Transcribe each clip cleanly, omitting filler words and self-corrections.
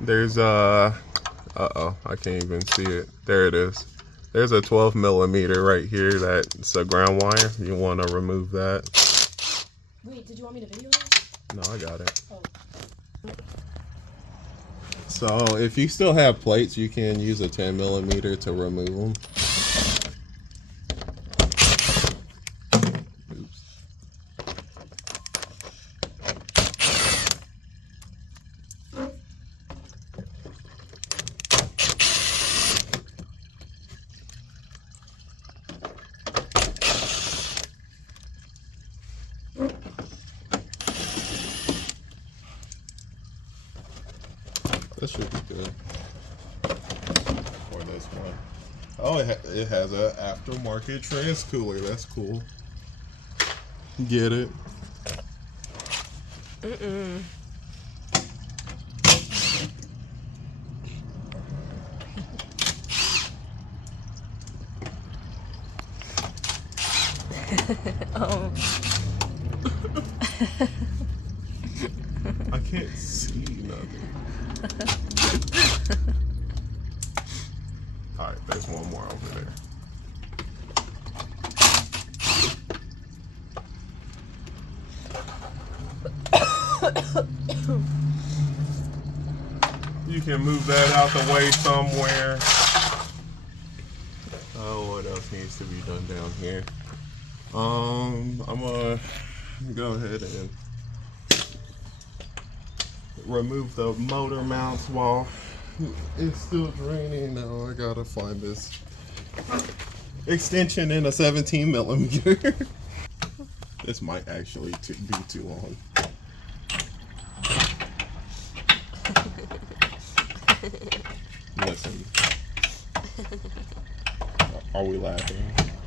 There's uh-oh, I can't even see it. There it is. There's a 12 millimeter right here that's a ground wire. You want to remove that. Wait, did you want me to video that? No, I got it. Oh. So if you still have plates, you can use a 10 millimeter to remove them. Oops. That should be good for this one. Oh, it has a aftermarket trans cooler. That's cool. Get it? Mm-mm. Oh. I can't see nothing. Alright, there's one more over there. You can move that out the way somewhere. Oh, what else needs to be done down here? I'm gonna go ahead and remove the motor mounts while it's still draining. Now I gotta find this extension in a 17 millimeter. This might actually be too long. Listen. Are we laughing?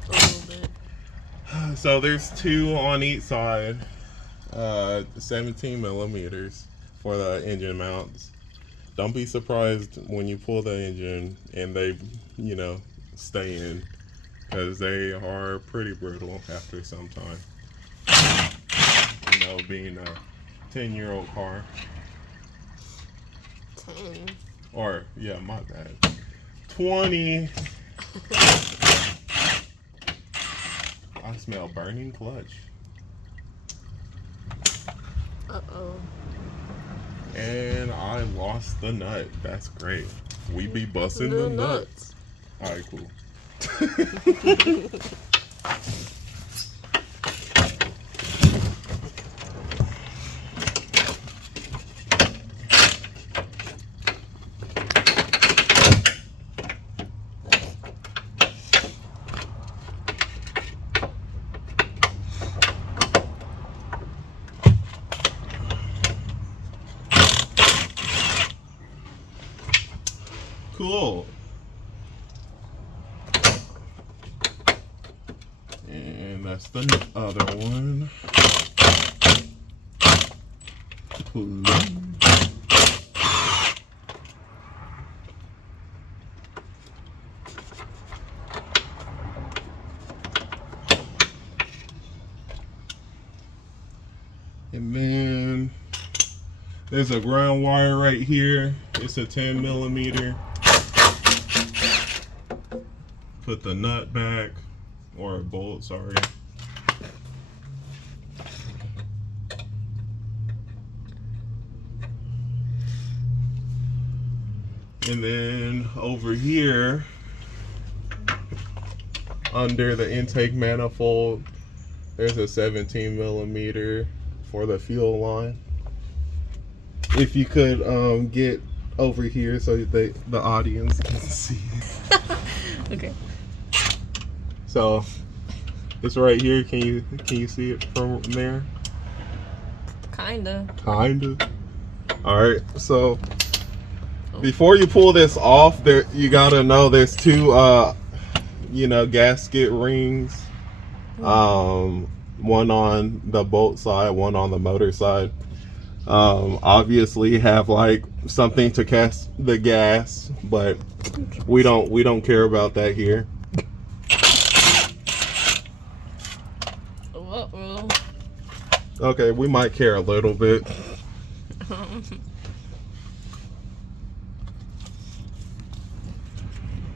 A little bit. So there's two on each side. 17 millimeters for the engine mounts. Don't be surprised when you pull the engine and they, stay in, because they are pretty brittle after some time. Being a 10-year-old car. 10. Or, yeah, my bad. 20. I smell burning clutch. Uh-oh. And I lost the nut. That's great. We be busting the nuts. Alright, cool. Cool. And that's the other one. Cool. And then there's a ground wire right here. It's a 10 millimeter. Put the nut back, or a bolt, sorry. And then over here, under the intake manifold, there's a 17 millimeter for the fuel line. If you could get over here so that the audience can see. Okay. So it's right here. Can you see it from there? Kinda. All right. So before you pull this off, there you gotta know there's two gasket rings. One on the bolt side, one on the motor side. Obviously have like something to catch the gas, but we don't care about that here. Uh-oh. Okay, we might care a little bit.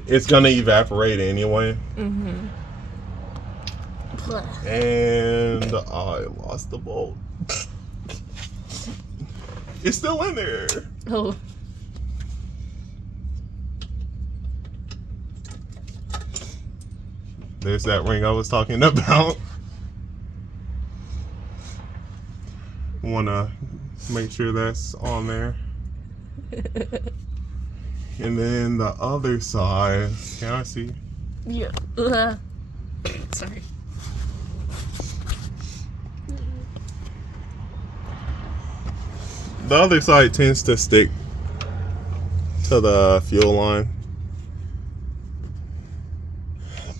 it's gonna evaporate anyway. Mm-hmm. And I lost the bolt. It's still in there. Oh. There's that ring I was talking about. Wanna make sure that's on there. And then the other side, can I see? Yeah. Sorry. The other side tends to stick to the fuel line.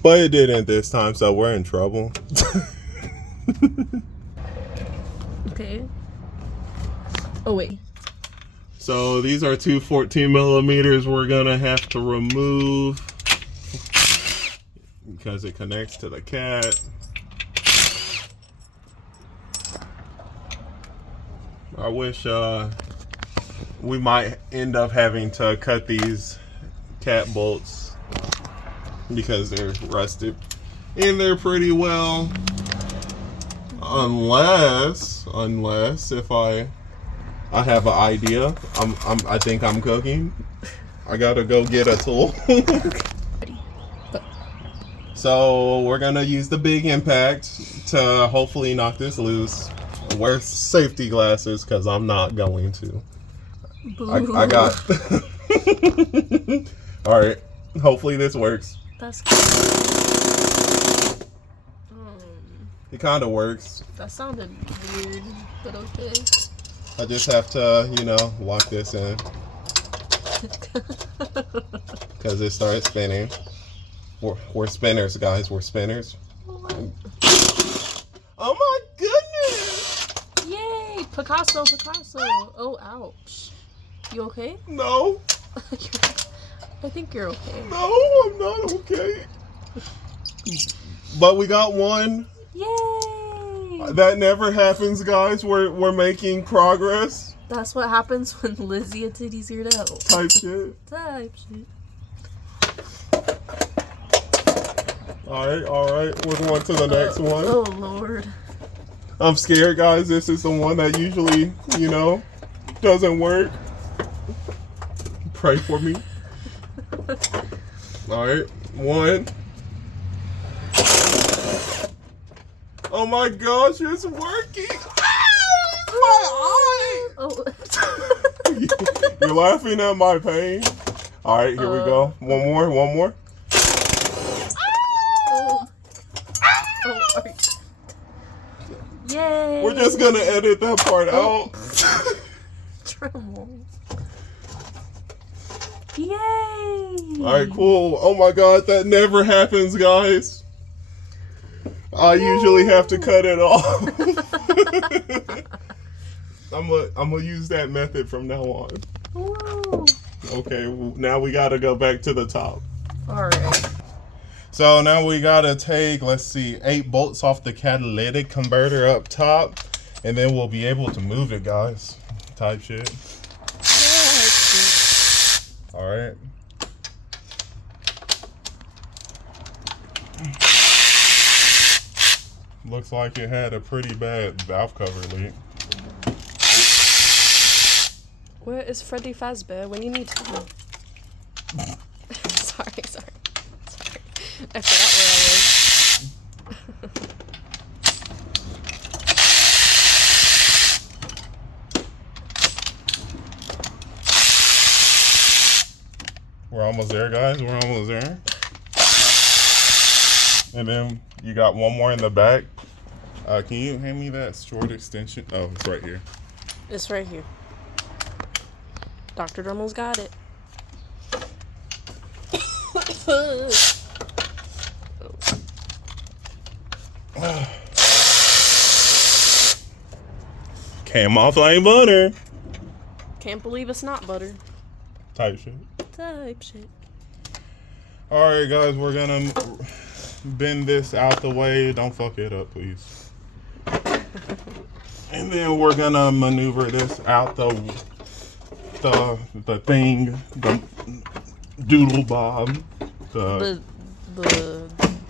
But it didn't this time, so we're in trouble. Okay. Oh, wait. So these are two 14 millimeters we're gonna have to remove because it connects to the cat. I wish we might end up having to cut these cat bolts because they're rusted in there pretty well. Unless if I have an idea. I think I'm cooking. I gotta go get a tool. So we're gonna use the big impact to hopefully knock this loose. Wear safety glasses because I'm not going to. I got. All right. Hopefully this works. That's good. It kind of works. That sounded weird, but okay. I just have to, lock this in because it started spinning. We're spinners, guys. We're spinners. Oh my goodness! Yay! Picasso. Oh, ouch. You okay? No. I think you're okay. No, I'm not okay. But we got one. Yay! That never happens, guys. We're making progress. That's what happens when Lizzie and titties eared out. Type shit. All right. We're going to the next one. Oh, Lord. I'm scared, guys. This is the one that usually, doesn't work. Pray for me. All right. One. Oh my gosh, it's working. My eye. Oh. You're laughing at my pain. All right, here we go. One more. Oh. Yay! We're just gonna edit that part out. Tremble. Yay! All right, cool. Oh my god, that never happens, guys. I usually have to cut it off. I'm gonna use that method from now on. Woo. Okay, now we gotta go back to the top. All right. So now we gotta take, 8 bolts off the catalytic converter up top, and then we'll be able to move it, guys. Type shit. All right. Looks like it had a pretty bad valve cover leak. Where is Freddy Fazbear when you need him? Sorry. I forgot where I was. We're almost there, guys. We're almost there. And then you got one more in the back. Can you hand me that short extension? Oh, it's right here. It's right here. Dr. Drummel's got it. Came off like butter. Can't believe it's not butter. Type shit. All right, guys, we're gonna bend this out the way. Don't fuck it up, please. And then we're gonna maneuver this out the thing, the doodle bob. The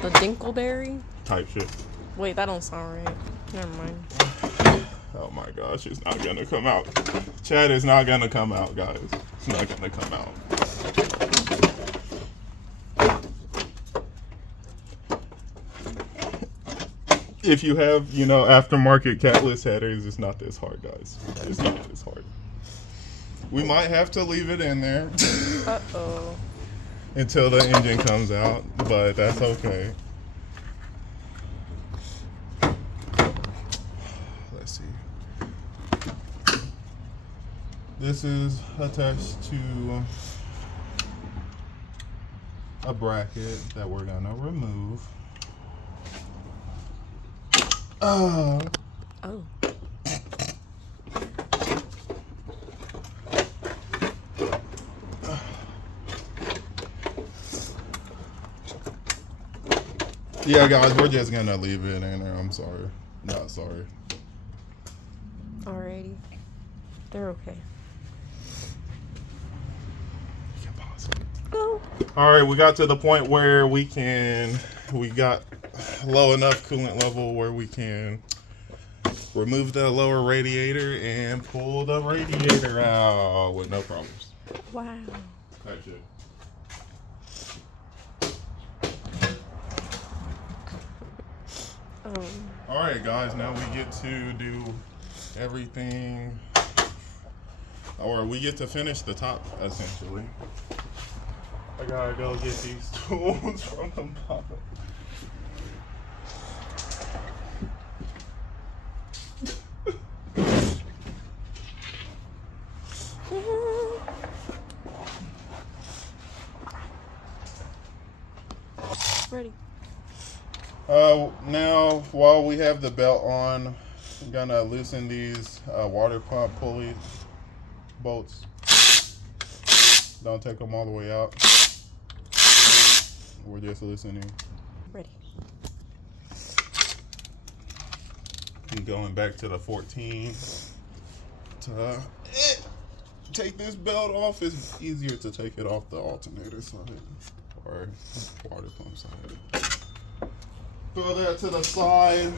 Dinkleberry? type shit. Wait, that don't sound right. Never mind. Oh my gosh, it's not gonna come out. Chad is not gonna come out, guys. It's not gonna come out. If you have, aftermarket catless headers, it's not this hard, guys. It's not this hard. We might have to leave it in there Uh-oh. until the engine comes out, but that's okay. Let's see. This is attached to a bracket that we're gonna remove. Oh. Yeah, guys, we're just gonna leave it in there. I'm sorry. Not sorry. Alrighty. They're okay. You can pause. Go. All right, we got to the point where we got low enough coolant level where we can remove the lower radiator and pull the radiator out with no problems. Wow. That shit. All right, guys, now we get to do everything, or we get to finish the top, essentially. I gotta go get these tools from the bottom. Ready. Now, while we have the belt on, I'm gonna loosen these water pump pulley bolts. Don't take them all the way out. We're just loosening. Ready. And going back to the 14 to take this belt off. It's easier to take it off the alternator side or water pump side. Throw that to the side.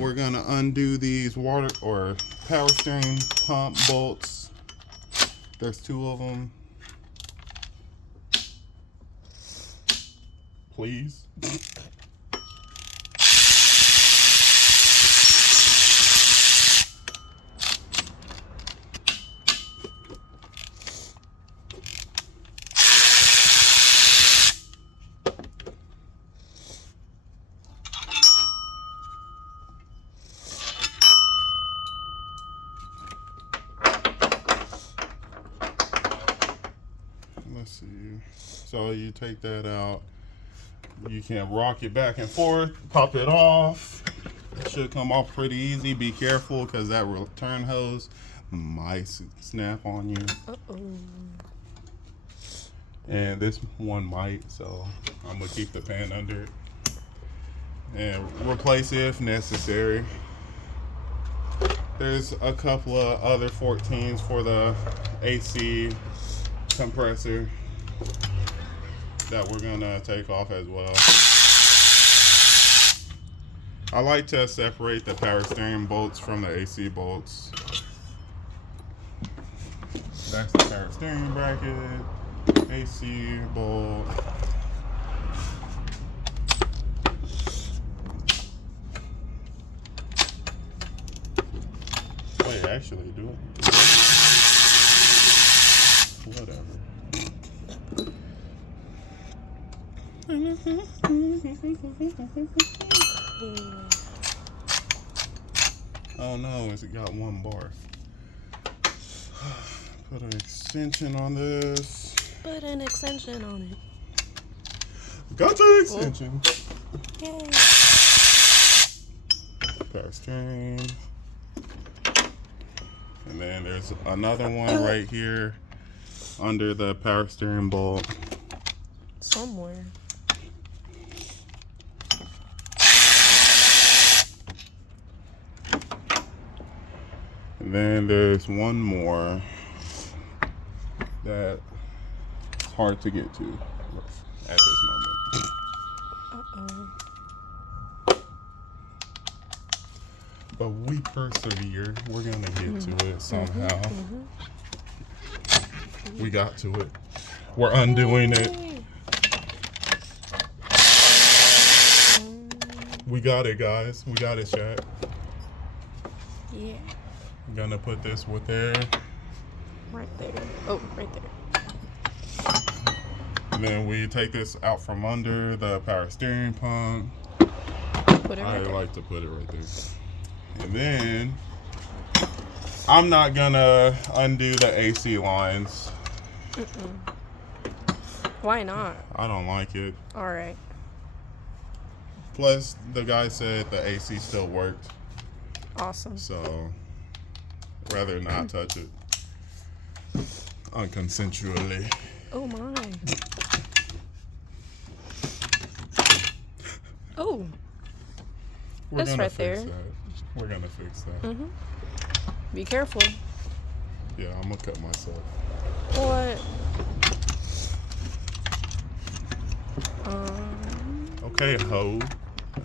We're gonna undo these water or power steering pump bolts. There's 2 of them. Please. Let's see. So you take that out. You can rock it back and forth, pop it off. It should come off pretty easy. Be careful because that return hose might snap on you. Uh-oh. And this one might, so I'm gonna keep the pan under it and replace it if necessary. There's a couple of other 14s for the AC compressor that we're gonna take off as well. I like to separate the power steering bolts from the AC bolts. That's the power steering bracket, AC bolt. Wait, actually do it. Whatever. Oh no, it's got 1 bar. Put an extension on this. Put an extension on it. Got the extension. Yay. Power steering. And then there's another one right here under the power steering bolt. Somewhere. And then there's one more that hard to get to at this moment. Uh-oh. But we persevere. We're gonna get to it somehow. We got to it. We're undoing it. We got it, guys. We got it, chat. Yeah. I'm gonna put this with there. Right there. Oh, right there. And then we take this out from under the power steering pump. Put it right I there. like to put it right there. And then I'm not gonna undo the AC lines. Why not? I don't like it. All right. Plus, the guy said the AC still worked. Awesome. So, rather not touch it unconsensually. Oh my. Oh. We're That's gonna right fix there. that. We're gonna fix that. Be careful. Yeah, I'm gonna cut myself. What? Okay,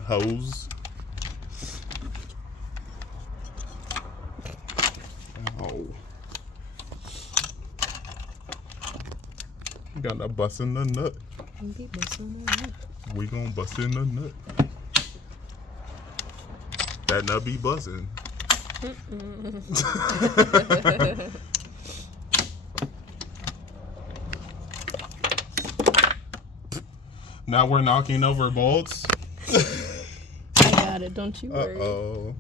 hose. Oh. Got a bust in the nut. We gonna bust in the nut. That nut be bustin'. Now we're knocking over bolts. I got it. Don't you worry. Uh-oh.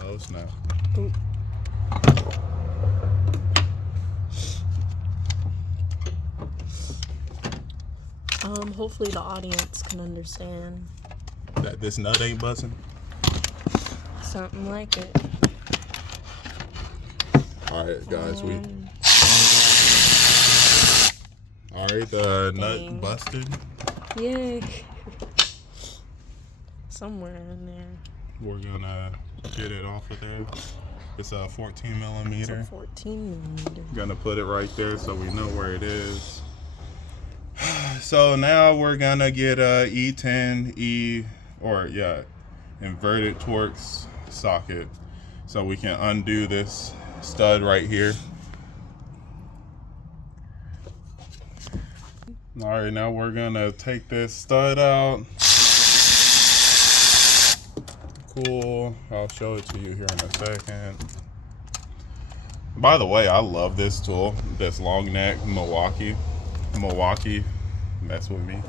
Oh, snap. Ooh. Hopefully the audience can understand. That this nut ain't busting. Something like it. Alright, guys, Alright, the nut busted. Yay. Somewhere in there. We're gonna get it off of there. It's a 14 It's millimeter. a 14 millimeter. Gonna put it right there so we know where it is. So now we're gonna get a E10 inverted Torx socket, so we can undo this stud right here. All right, now we're gonna take this stud out. Cool, I'll show it to you here in a second. By the way, I love this tool, this long neck Milwaukee, mess with me.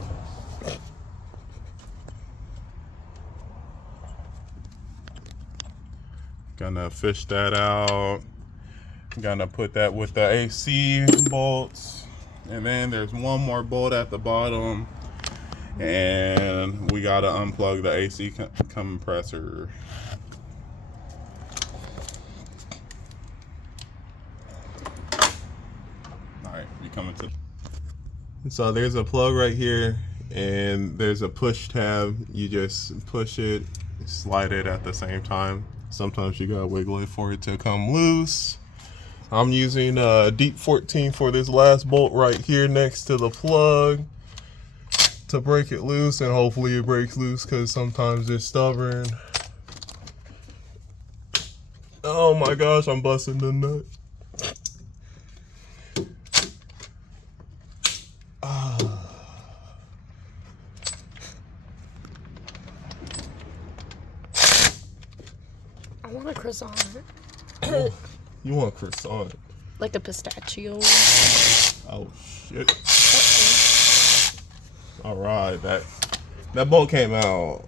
Gonna fish that out. Gonna put that with the AC bolts. And then there's one more bolt at the bottom. And we gotta unplug the AC compressor. Alright, we coming to. So there's a plug right here, and there's a push tab. You just push it, slide it at the same time. Sometimes you gotta wiggle it for it to come loose. I'm using a deep 14 for this last bolt right here next to the plug to break it loose, and hopefully it breaks loose because sometimes it's stubborn. Oh my gosh, I'm busting the nut. I want a croissant. You want croissant? Like a pistachio. Oh shit. All right, that bolt came out.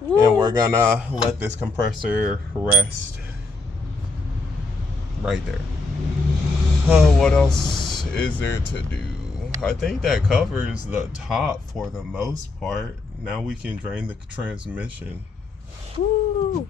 Woo. And we're gonna let this compressor rest right there. What else is there to do? I think that covers the top for the most part. Now we can drain the transmission. Woo.